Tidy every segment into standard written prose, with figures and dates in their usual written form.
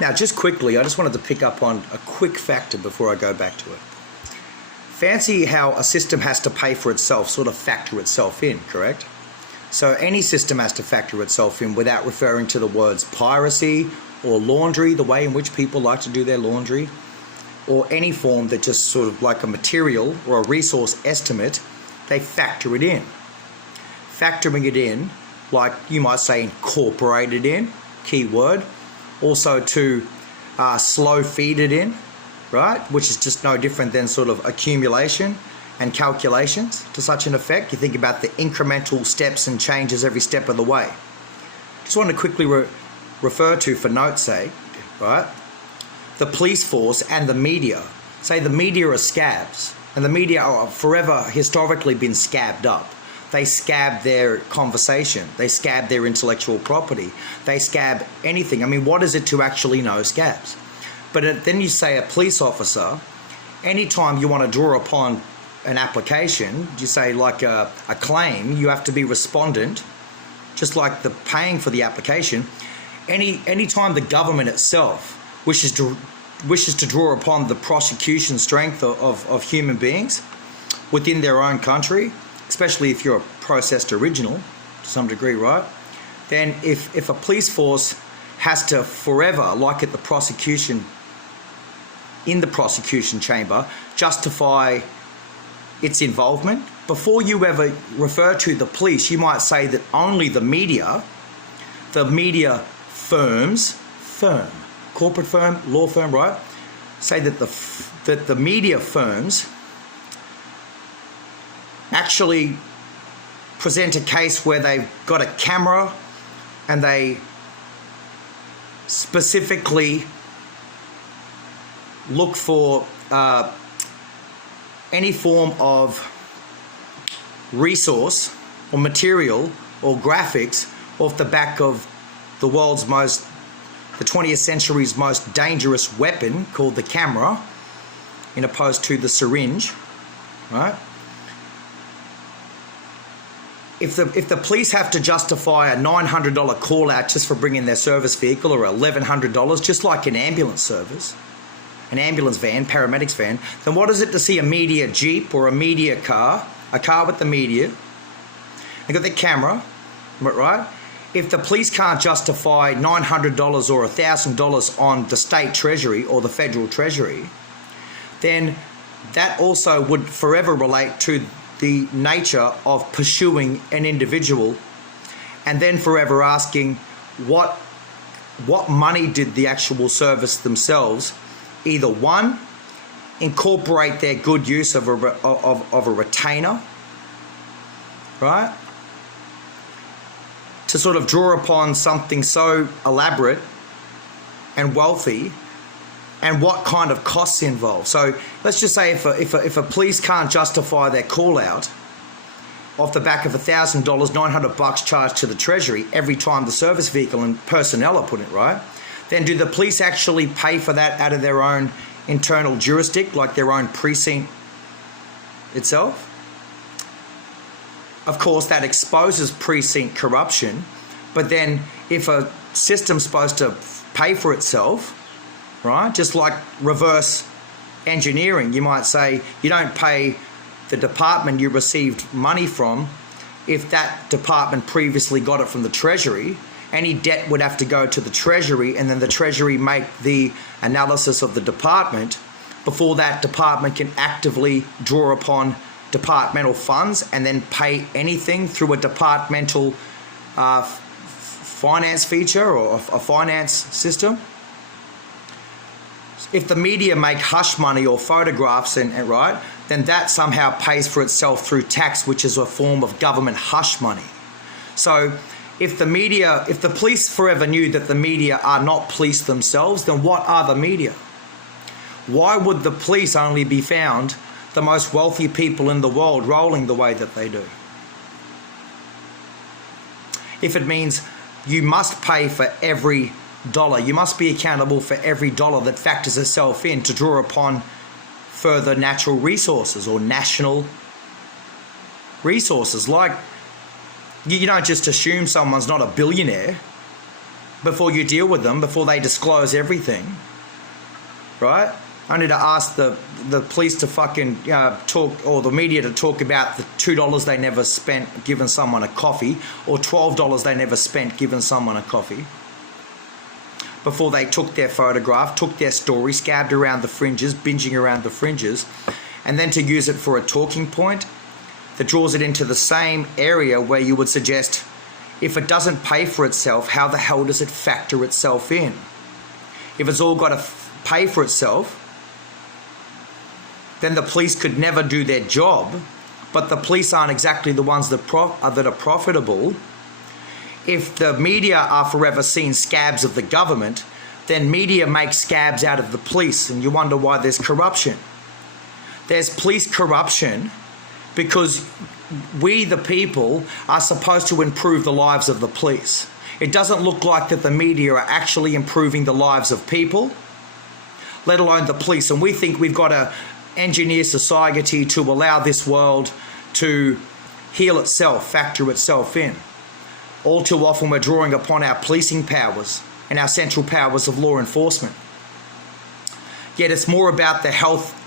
Now, just quickly, I just wanted to pick up on a quick factor before I go back to it. Fancy how a system has to pay for itself, sort of factor itself in, correct? So any system has to factor itself in without referring to the words piracy or laundry, the way in which people like to do their laundry, or any form that just sort of like a material or a resource estimate, they factor it in. Factoring it in, like you might say incorporated in, key word, also to slow feed it in, right? Which is just no different than sort of accumulation and calculations to such an effect. You think about the incremental steps and changes every step of the way. Just want to quickly refer to, for note's sake, right? The police force and the media. Say the media are scabs, and the media are forever historically been scabbed up. They scab their conversation. They scab their intellectual property. They scab anything. I mean, what is it to actually know scabs? But then you say a police officer, anytime you want to draw upon an application, you say like a claim, you have to be respondent, just like the paying for the application. Anytime the government itself wishes to draw upon the prosecution strength of human beings within their own country, especially if you're a processed original to some degree, right? Then if a police force has to forever, like at the prosecution, in the prosecution chamber, justify its involvement, before you ever refer to the police, you might say that only the media firms, corporate firm, law firm, right? Say that the media firms actually present a case where they've got a camera and they specifically look for any form of resource or material or graphics off the back of the 20th century's most dangerous weapon called the camera, in opposed to the syringe, right? If the police have to justify a $900 call out just for bringing their service vehicle, or $1,100, just like an ambulance service, an ambulance van, paramedics van, then what is it to see a media Jeep or a media car, a car with the media, they got the camera, right? If the police can't justify $900 or $1,000 on the state treasury or the federal treasury, then that also would forever relate to the nature of pursuing an individual, and then forever asking what money did the actual service themselves either, one, incorporate their good use of a retainer, right, to sort of draw upon something so elaborate and wealthy, and what kind of costs involved. So let's just say if a police can't justify their call out off the back of $1,000, $900 charged to the treasury every time the service vehicle and personnel are put in, right? Then do the police actually pay for that out of their own internal jurisdiction, like their own precinct itself? Of course, that exposes precinct corruption, but then if a system's supposed to pay for itself, right, just like reverse engineering, you might say you don't pay the department you received money from if that department previously got it from the Treasury. Any debt would have to go to the Treasury, and then the Treasury make the analysis of the department before that department can actively draw upon departmental funds and then pay anything through a departmental finance feature or a finance system. If the media make hush money or photographs, and right, then that somehow pays for itself through tax, which is a form of government hush money. So if the police forever knew that the media are not police themselves, then what are the media? Why would the police only be found the most wealthy people in the world rolling the way that they do? If it means you must pay for every dollar, you must be accountable for every dollar that factors itself in to draw upon further natural resources or national resources. Like, you don't just assume someone's not a billionaire before you deal with them, before they disclose everything, right? Only to ask the police to fucking talk, or the media to talk about the $2 they never spent giving someone a coffee, or $12 they never spent giving someone a coffee, before they took their photograph, took their story, scabbed around the fringes, binging around the fringes, and then to use it for a talking point that draws it into the same area where you would suggest, if it doesn't pay for itself, how the hell does it factor itself in? If it's all got to pay for itself, then the police could never do their job, but the police aren't exactly the ones that are profitable. If the media are forever seen scabs of the government, then media makes scabs out of the police, and you wonder why there's corruption. There's police corruption because we, the people, are supposed to improve the lives of the police. It doesn't look like that the media are actually improving the lives of people, let alone the police. And we think we've got to engineer society to allow this world to heal itself, factor itself in. All too often we're drawing upon our policing powers and our central powers of law enforcement. Yet it's more about the health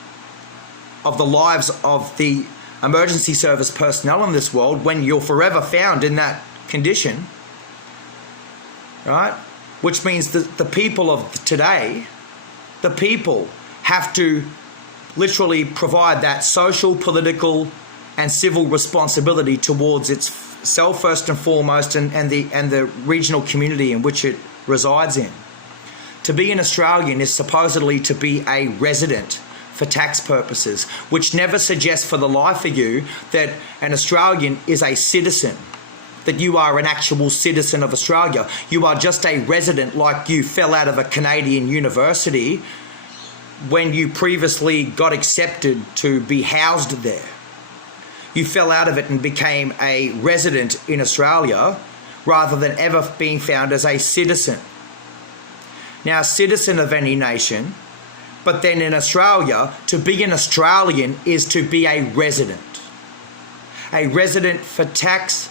of the lives of the emergency service personnel in this world when you're forever found in that condition, right? Which means that the people of today, the people have to literally provide that social, political, and civil responsibility towards itself first and foremost, and the regional community in which it resides in. To be an Australian is supposedly to be a resident for tax purposes, which never suggests for the life of you that an Australian is a citizen, that you are an actual citizen of Australia. You are just a resident, like you fell out of a Canadian university when you previously got accepted to be housed there. You fell out of it and became a resident in Australia rather than ever being found as a citizen. Now, a citizen of any nation, but then in Australia, to be an Australian is to be a resident. A resident for tax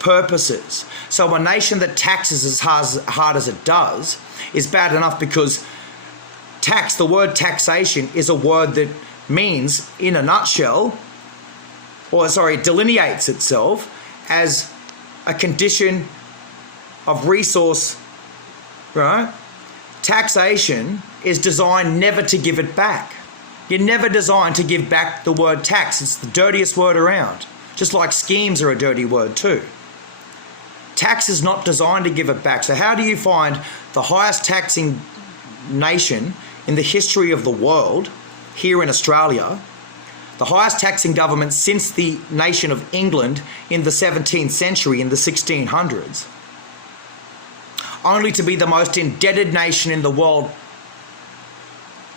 purposes. So a nation that taxes as hard as it does is bad enough because tax, the word taxation, is a word that means, in a nutshell, it delineates itself as a condition of resource, right? Taxation is designed never to give it back. You're never designed to give back the word tax. It's the dirtiest word around. Just like schemes are a dirty word too. Tax is not designed to give it back. So how do you find the highest taxing nation in the history of the world, here in Australia, the highest taxing government since the nation of England in the 17th century, in the 1600s, only to be the most indebted nation in the world,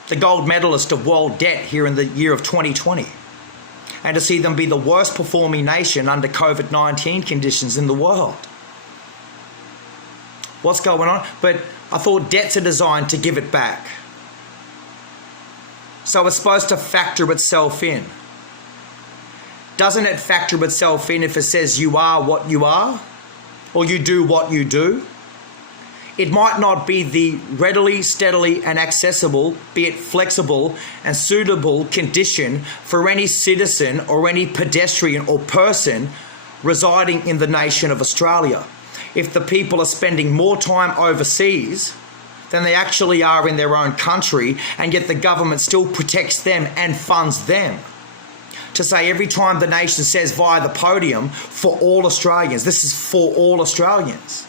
the gold medalist of world debt here in the year of 2020, and to see them be the worst performing nation under COVID-19 conditions in the world. What's going on? But I thought debts are designed to give it back. So it's supposed to factor itself in. Doesn't it factor itself in if it says you are what you are, or you do what you do? It might not be the readily, steadily, and accessible, be it flexible and suitable condition for any citizen or any pedestrian or person residing in the nation of Australia. If the people are spending more time overseas than they actually are in their own country, and yet the government still protects them and funds them. To say every time the nation says via the podium, for all Australians, this is for all Australians,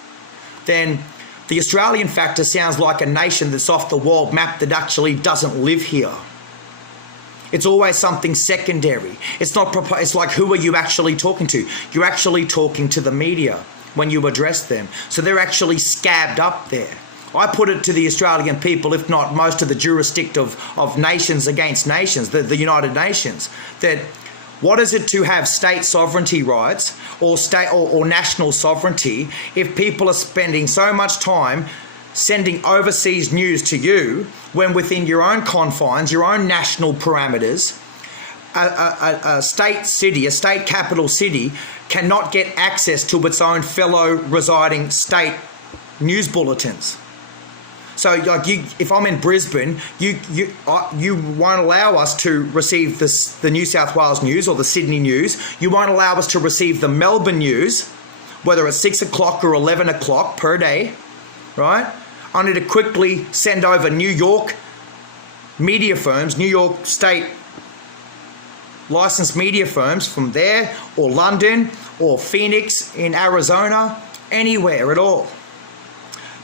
then the Australian factor sounds like a nation that's off the world map that actually doesn't live here. It's always something secondary. It's like, who are you actually talking to? You're actually talking to the media when you address them. So they're actually scabbed up there. I put it to the Australian people, if not most of the jurisdiction of nations against nations, the United Nations, that what is it to have state sovereignty rights or state or national sovereignty if people are spending so much time sending overseas news to you when within your own confines, your own national parameters, a state city, a state capital city cannot get access to its own fellow residing state news bulletins. So like if I'm in Brisbane, you won't allow us to receive the New South Wales news or the Sydney news. You won't allow us to receive the Melbourne news, whether it's 6 o'clock or 11 o'clock per day, right? I need to quickly send over New York media firms, New York State licensed media firms from there, or London, or Phoenix in Arizona, anywhere at all,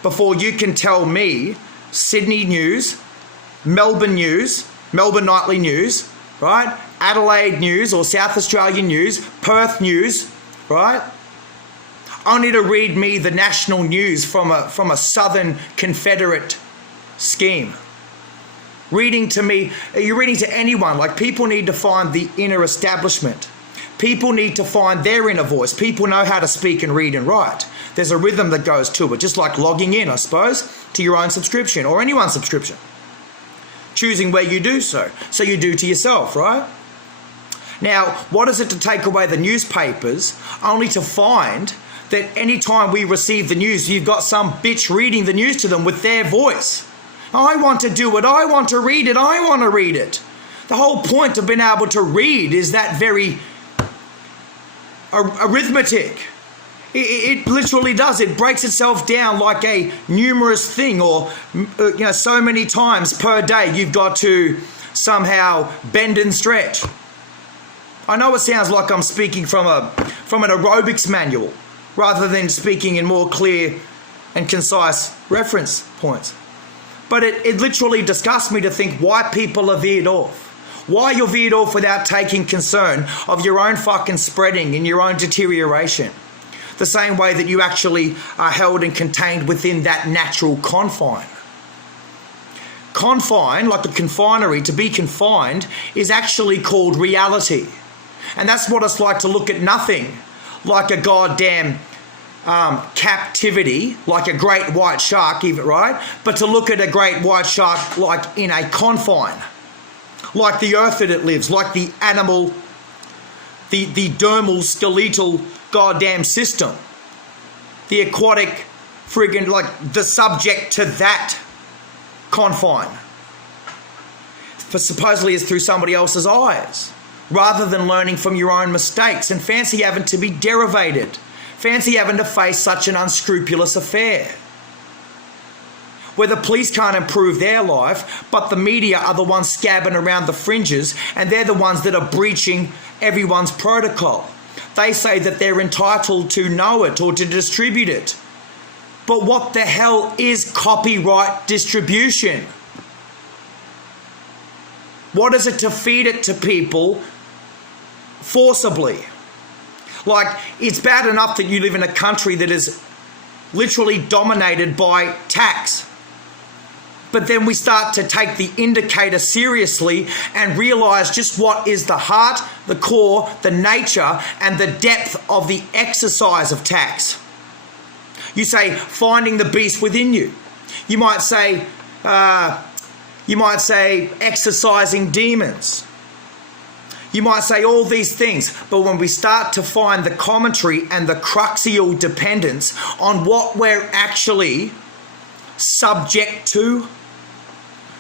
before you can tell me Sydney news, Melbourne Nightly News, right? Adelaide News or South Australian News, Perth News, right? Only to read me the national news from a Southern Confederate scheme. Reading to me, you're reading to anyone. Like, people need to find the inner establishment. People need to find their inner voice. People know how to speak and read and write. There's a rhythm that goes to it, just like logging in, I suppose, to your own subscription or anyone's subscription. Choosing where you do so. So you do to yourself, right? Now, what is it to take away the newspapers only to find that anytime we receive the news, you've got some bitch reading the news to them with their voice? I want to do it. I want to read it. I want to read it. The whole point of being able to read is that very arithmetic. It literally does. It breaks itself down like a numerous thing, or so many times per day you've got to somehow bend and stretch. I know it sounds like I'm speaking from an aerobics manual rather than speaking in more clear and concise reference points. But it literally disgusts me to think why people are veered off. Why you're veered off without taking concern of your own fucking spreading and your own deterioration. The same way that you actually are held and contained within that natural confine. Confine, like a confinery, to be confined, is actually called reality. And that's what it's like to look at nothing like a goddamn captivity, like a great white shark, even, right? But to look at a great white shark like in a confine, like the earth that it lives, like the animal, the dermal, skeletal goddamn system, the aquatic friggin', like the subject to that confine. For supposedly it's through somebody else's eyes, rather than learning from your own mistakes, and fancy having to be derivated. Fancy having to face such an unscrupulous affair, where the police can't improve their life, but the media are the ones scabbing around the fringes, and they're the ones that are breaching everyone's protocol. They say that they're entitled to know it or to distribute it. But what the hell is copyright distribution? What is it to feed it to people forcibly? Like, it's bad enough that you live in a country that is literally dominated by tax. But then we start to take the indicator seriously and realise just what is the heart, the core, the nature, and the depth of the exercise of tax. You say, finding the beast within you. You might say exercising demons. You might say all these things, but when we start to find the commentary and the cruxial dependence on what we're actually subject to,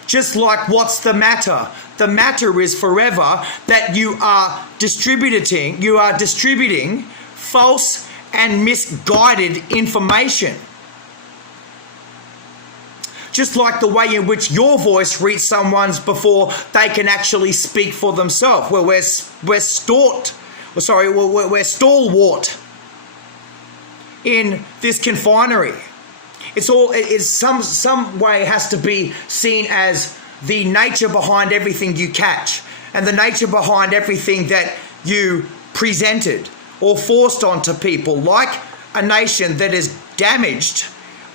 just like what's the matter? The matter is forever that you are distributing false and misguided information. Just like the way in which your voice reaches someone's before they can actually speak for themselves. Well, we're stalwart in this confinery. It's some way has to be seen as the nature behind everything you catch, and the nature behind everything that you presented or forced onto people, like a nation that is damaged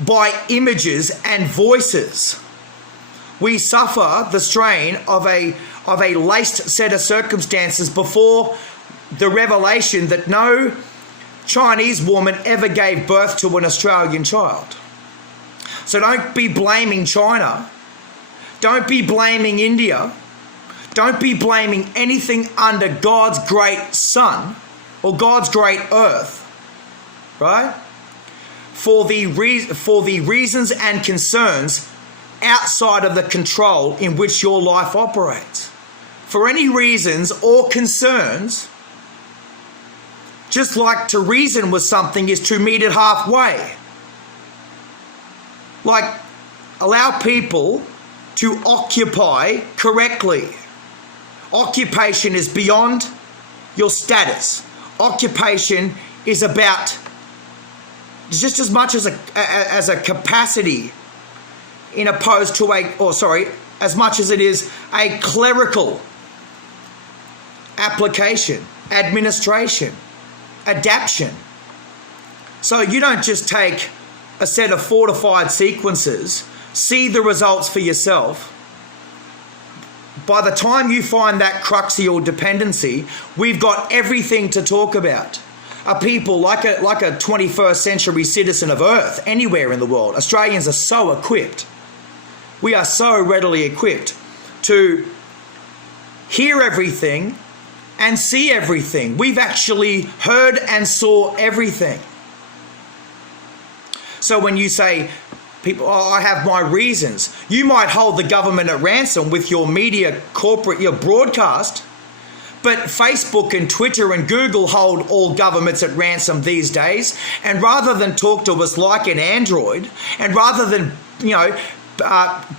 by images and voices. We suffer the strain of a laced set of circumstances before the revelation that no Chinese woman ever gave birth to an Australian child. So don't be blaming China. Don't be blaming India. Don't be blaming anything under God's great sun or God's great earth, right? for the reasons and concerns outside of the control in which your life operates. For any reasons or concerns, just like to reason with something is to meet it halfway. Like, allow people to occupy correctly. Occupation is beyond your status. Occupation is about just as much as a capacity in opposed to as much as it is a clerical application, administration, adaptation. So you don't just take a set of fortified sequences, see the results for yourself. By the time you find that cruxial dependency, we've got everything to talk about. A people like a 21st century citizen of Earth, anywhere in the world, Australians are so equipped. We are so readily equipped to hear everything and see everything. We've actually heard and saw everything. So when you say, people, I have my reasons, you might hold the government at ransom with your media corporate, your broadcast, but Facebook and Twitter and Google hold all governments at ransom these days. And rather than talk to us like an android, and rather than,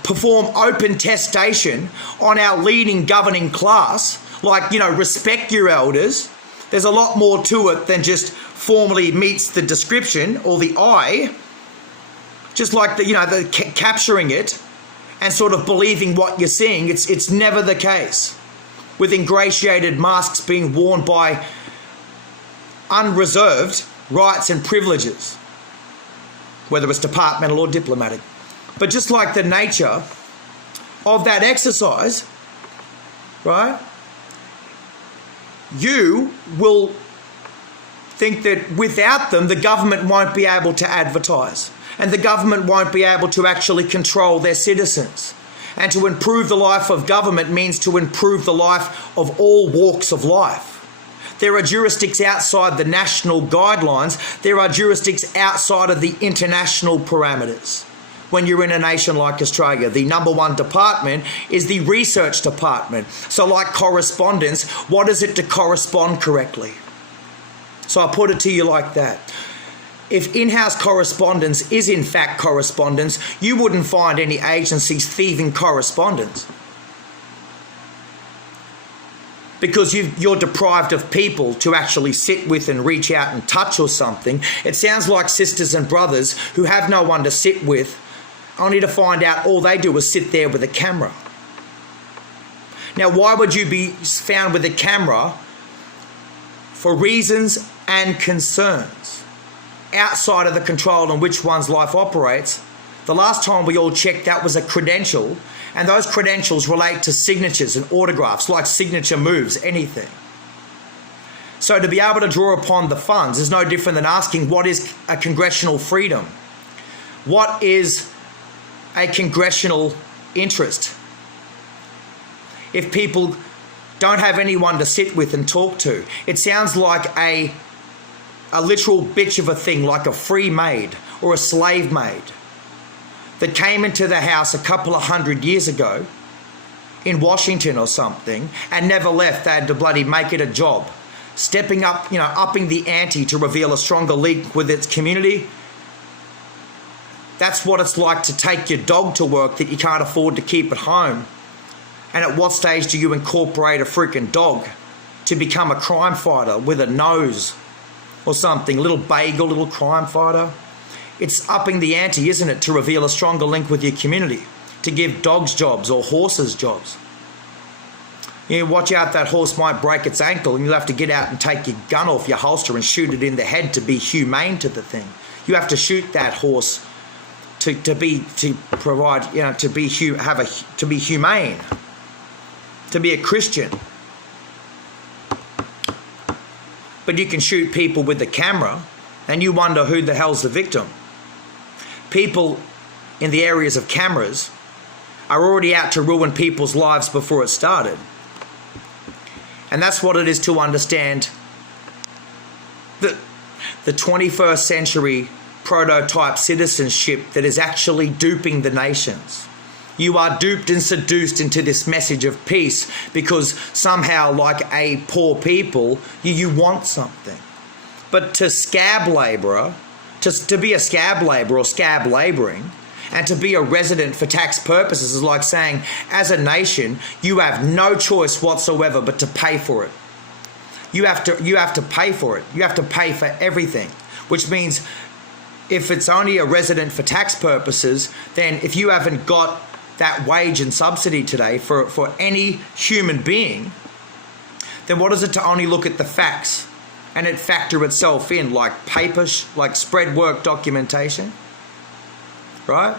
perform open testation on our leading governing class, like, respect your elders, there's a lot more to it than just formally meets the description or the eye. Just like the capturing it and sort of believing what you're seeing, it's never the case. With ingratiated masks being worn by unreserved rights and privileges, whether it's departmental or diplomatic. But just like the nature of that exercise, right? You will think that without them, the government won't be able to advertise. And the government won't be able to actually control their citizens. And to improve the life of government means to improve the life of all walks of life. There are jurisdictions outside the national guidelines. There are jurisdictions outside of the international parameters. When you're in a nation like Australia, the number one department is the research department. So like correspondence, what is it to correspond correctly? So I put it to you like that. If in-house correspondence is in fact correspondence, you wouldn't find any agencies thieving correspondence. Because you're deprived of people to actually sit with and reach out and touch or something. It sounds like sisters and brothers who have no one to sit with, only to find out all they do is sit there with a camera. Now, why would you be found with a camera? For reasons and concerns outside of the control in which one's life operates. The last time we all checked, that was a credential, and those credentials relate to signatures and autographs, like signature moves, anything. So to be able to draw upon the funds is no different than asking, what is a congressional freedom? What is a congressional interest? If people don't have anyone to sit with and talk to, it sounds like a literal bitch of a thing, like a free maid or a slave maid that came into the house a couple of 100 years ago in Washington or something and never left. They had to bloody make it a job, stepping up, upping the ante to reveal a stronger link with its community. That's what it's like to take your dog to work that you can't afford to keep at home. And at what stage do you incorporate a freaking dog to become a crime fighter with a nose or something? Little bagel, little crime fighter. It's upping the ante, isn't it, to reveal a stronger link with your community, to give dogs jobs or horses jobs. Watch out, that horse might break its ankle and you'll have to get out and take your gun off your holster and shoot it in the head to be humane to the thing. You have to shoot that horse to be humane, to be a Christian. But you can shoot people with the camera and you wonder who the hell's the victim. People in the areas of cameras are already out to ruin people's lives before it started. And that's what it is to understand the 21st century prototype citizenship that is actually duping the nations. You are duped and seduced into this message of peace because somehow, like a poor people, you want something. But to scab labourer, to be a scab labourer or scab labouring, and to be a resident for tax purposes is like saying, as a nation, you have no choice whatsoever but to pay for it. You have to pay for it. You have to pay for everything, which means if it's only a resident for tax purposes, then if you haven't got that wage and subsidy today for any human being, then what is it to only look at the facts and it factor itself in like papers, like spread work documentation, right?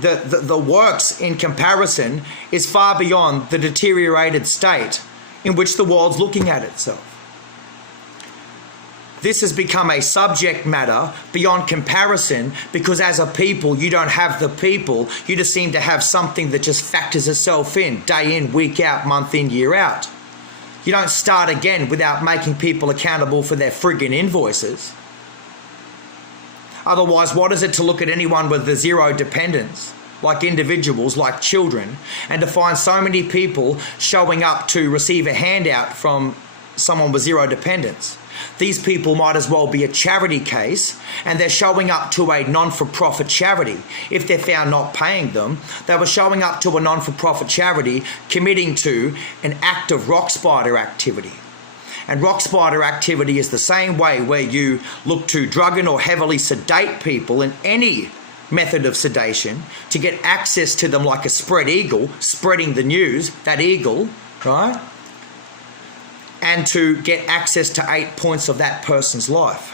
The works in comparison is far beyond the deteriorated state in which the world's looking at itself. This has become a subject matter beyond comparison because as a people, you don't have the people. You just seem to have something that just factors itself in, week out, month in, year out. You don't start again without making people accountable for their friggin' invoices. Otherwise, what is it to look at anyone with the zero dependence, like individuals, like children, and to find so many people showing up to receive a handout from someone with zero dependence? These people might as well be a charity case, and they're showing up to a non-for-profit charity. If they're found not paying them, they were showing up to a non-for-profit charity committing to an act of rock spider activity. And rock spider activity is the same way where you look to drug and or heavily sedate people in any method of sedation to get access to them like a spread eagle, spreading the news, that eagle, right? And to get access to 8 points of that person's life.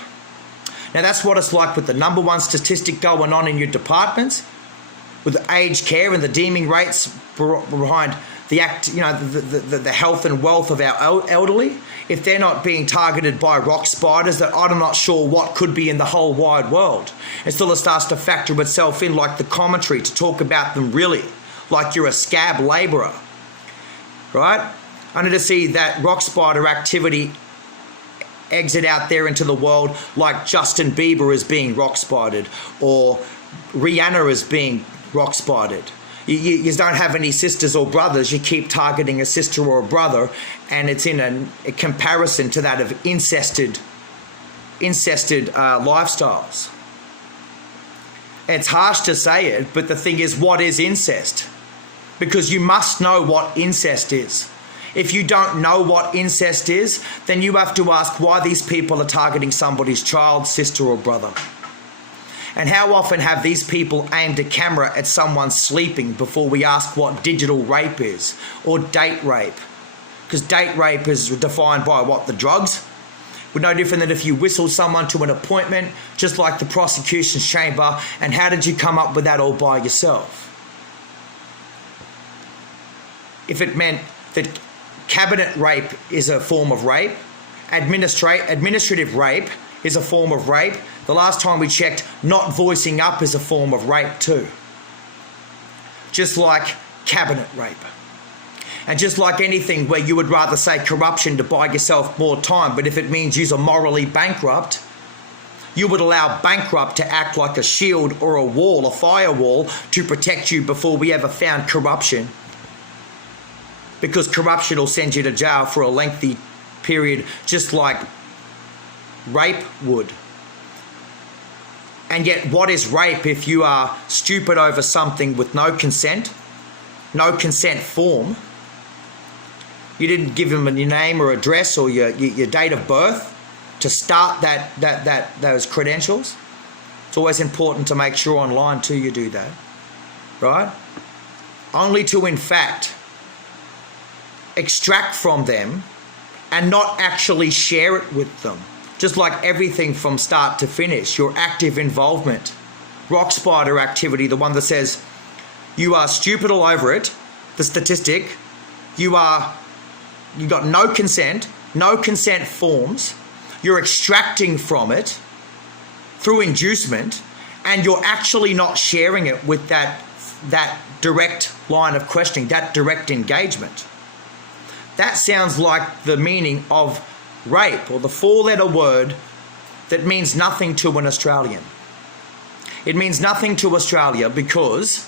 Now that's what it's like with the number one statistic going on in your departments, with the aged care and the deeming rates behind the act, the health and wealth of our elderly. If they're not being targeted by rock spiders, that I'm not sure what could be in the whole wide world. Until it starts to factor itself in like the commentary to talk about them really, like you're a scab labourer, right? Only to see that rock spider activity exit out there into the world like Justin Bieber is being rock spidered or Rihanna is being rock spidered. You don't have any sisters or brothers. You keep targeting a sister or a brother, and it's in a comparison to that of incested lifestyles. It's harsh to say it, but the thing is, what is incest? Because you must know what incest is. If you don't know what incest is, then you have to ask why these people are targeting somebody's child, sister or brother. And how often have these people aimed a camera at someone sleeping before we ask what digital rape is or date rape? Because date rape is defined by what? The drugs? We're no different than if you whistled someone to an appointment, just like the prosecution's chamber, and how did you come up with that all by yourself? If it meant that cabinet rape is a form of rape, administrative rape is a form of rape, the last time we checked, not voicing up is a form of rape too. Just like cabinet rape. And just like anything where you would rather say corruption to buy yourself more time, but if it means you're morally bankrupt, you would allow bankrupt to act like a shield or a wall, a firewall, to protect you before we ever found corruption. Because corruption will send you to jail for a lengthy period, just like rape would. And yet, what is rape if you are stupid over something with no consent form? You didn't give them your name or address or your date of birth to start those credentials. It's always important to make sure online too you do that, right? Only to, in fact, extract from them and not actually share it with them. Just like everything from start to finish, your active involvement. Rock spider activity, the one that says you are stupid all over it, the statistic, you got no consent forms, you're extracting from it through inducement, and you're actually not sharing it with that direct line of questioning, that direct engagement. That sounds like the meaning of rape, or the four-letter word that means nothing to an Australian. It means nothing to Australia because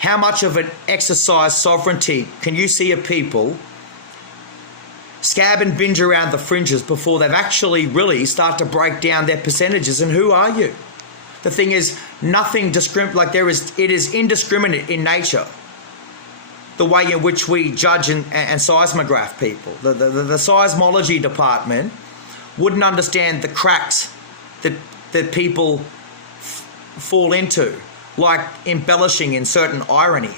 how much of an exercise sovereignty can you see a people scab and binge around the fringes before they've actually really start to break down their percentages? And who are you? The thing is, nothing it is indiscriminate in nature, the way in which we judge and seismograph people. The seismology department wouldn't understand the cracks that people fall into, like embellishing in certain irony,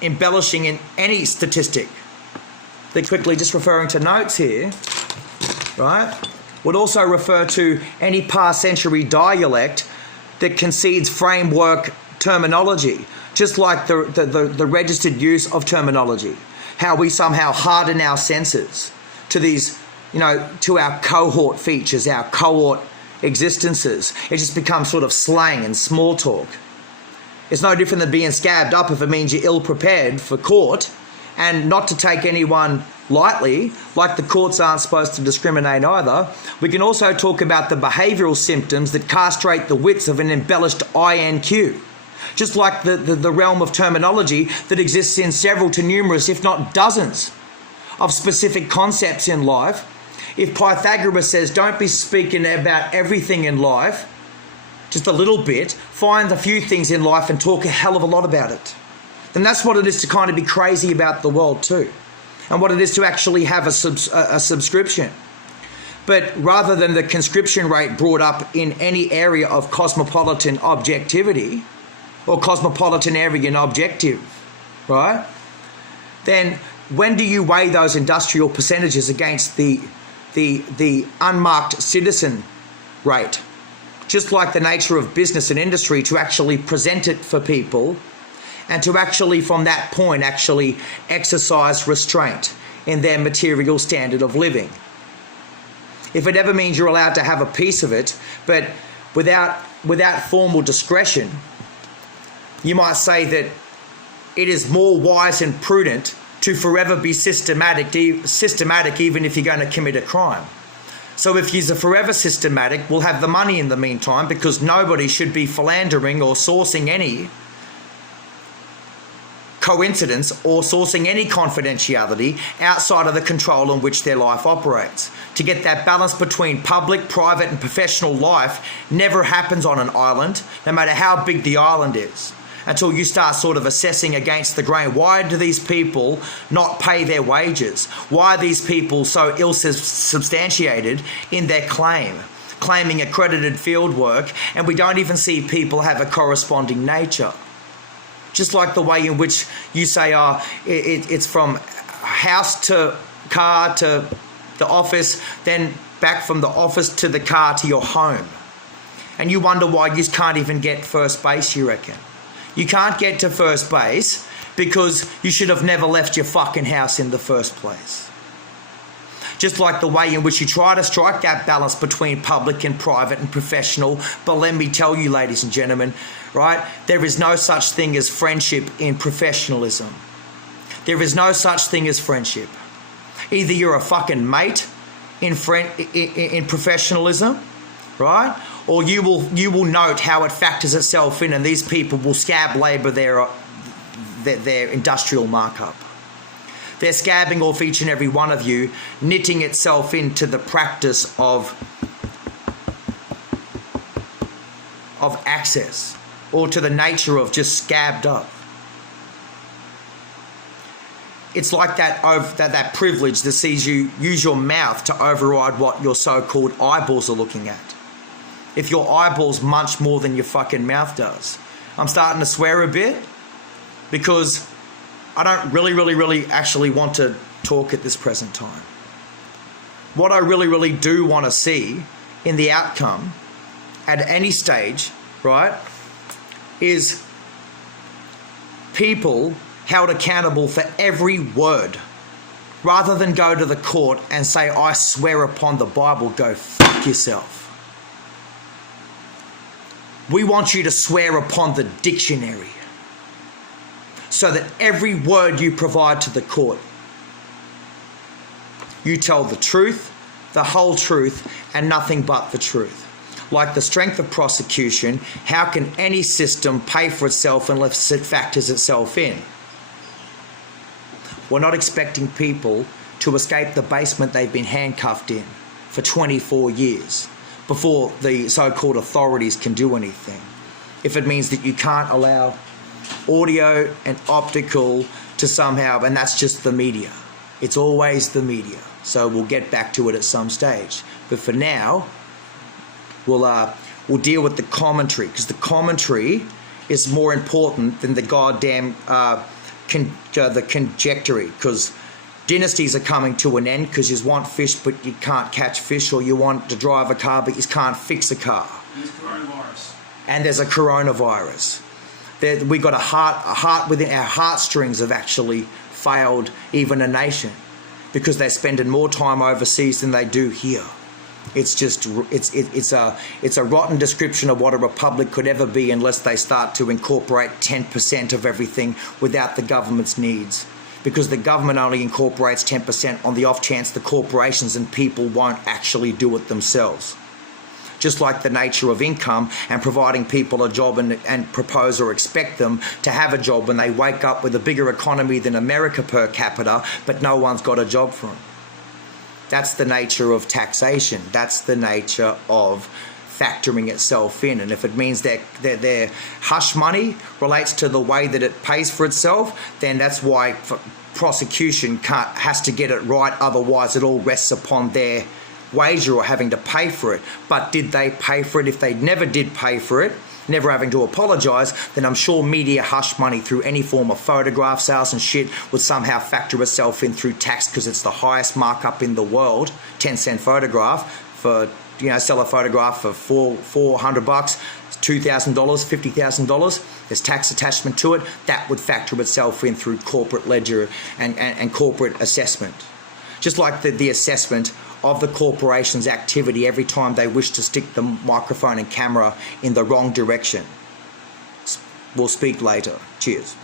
embellishing in any statistic. They're quickly just referring to notes here, right? Would also refer to any past century dialect that concedes framework terminology, just like the registered use of terminology, how we somehow harden our senses to these, to our cohort features, our cohort existences. It just becomes sort of slang and small talk. It's no different than being scabbed up if it means you're ill prepared for court, and not to take anyone lightly, like the courts aren't supposed to discriminate either. We can also talk about the behavioural symptoms that castrate the wits of an embellished INQ. Just like the realm of terminology that exists in several to numerous, if not dozens, of specific concepts in life. If Pythagoras says don't be speaking about everything in life, just a little bit, find a few things in life and talk a hell of a lot about it, then that's what it is to kind of be crazy about the world too, and what it is to actually have a subscription. But rather than the conscription rate brought up in any area of cosmopolitan objectivity or cosmopolitan area and objective, right? Then when do you weigh those industrial percentages against the unmarked citizen rate? Just like the nature of business and industry, to actually present it for people and to actually from that point actually exercise restraint in their material standard of living. If it ever means you're allowed to have a piece of it, but without formal discretion, you might say that it is more wise and prudent to forever be systematic even if you're going to commit a crime. So if you're forever systematic, we'll have the money in the meantime, because nobody should be philandering or sourcing any coincidence or sourcing any confidentiality outside of the control in which their life operates. To get that balance between public, private and professional life never happens on an island, no matter how big the island is, until you start sort of assessing against the grain. Why do these people not pay their wages? Why are these people so ill-substantiated in their claiming accredited field work, and we don't even see people have a corresponding nature? Just like the way in which you say, it's from house to car to the office, then back from the office to the car to your home. And you wonder why you can't even get first base, you reckon. You can't get to first base because you should have never left your fucking house in the first place. Just like the way in which you try to strike that balance between public and private and professional. But let me tell you, ladies and gentlemen, right? There is no such thing as friendship in professionalism. There is no such thing as friendship. Either you're a fucking mate in professionalism, right? Or you will note how it factors itself in, and these people will scab labour their industrial markup. They're scabbing off each and every one of you, knitting itself into the practice of access, or to the nature of just scabbed up. It's like that privilege that sees you use your mouth to override what your so-called eyeballs are looking at. If your eyeballs munch more than your fucking mouth does. I'm starting to swear a bit because I don't really actually want to talk at this present time. What I really do want to see in the outcome at any stage, right, is people held accountable for every word, rather than go to the court and say, I swear upon the Bible. Go fuck yourself. We want you to swear upon the dictionary, so that every word you provide to the court, you tell the truth, the whole truth, and nothing but the truth. Like the strength of prosecution, how can any system pay for itself unless it factors itself in? We're not expecting people to escape the basement they've been handcuffed in for 24 years before the so-called authorities can do anything. If it means that you can't allow audio and optical to somehow, and that's just the media. It's always the media. So we'll get back to it at some stage. But for now, we'll deal with the commentary, because the commentary is more important than the goddamn the conjecture, because dynasties are coming to an end because you want fish but you can't catch fish, or you want to drive a car but you can't fix a car. There's coronavirus. And there's a coronavirus. We got a heart within our heartstrings have actually failed even a nation, because they're spending more time overseas than they do here. It's just it's a rotten description of what a republic could ever be unless they start to incorporate 10% of everything without the government's needs, because the government only incorporates 10% on the off chance the corporations and people won't actually do it themselves. Just like the nature of income and providing people a job and propose or expect them to have a job when they wake up with a bigger economy than America per capita, but no one's got a job for them. That's the nature of taxation. That's the nature of factoring itself in. And if it means that their hush money relates to the way that it pays for itself, then that's why prosecution has to get it right. Otherwise, it all rests upon their wager or having to pay for it. But did they pay for it? If they never did pay for it, never having to apologise, then I'm sure media hush money through any form of photograph sales and shit would somehow factor itself in through tax, because it's the highest markup in the world. 10-cent photograph for, sell a photograph for $400, $2,000, $50,000. There's tax attachment to it. That would factor itself in through corporate ledger and corporate assessment. Just like the assessment of the corporation's activity every time they wish to stick the microphone and camera in the wrong direction. We'll speak later. Cheers.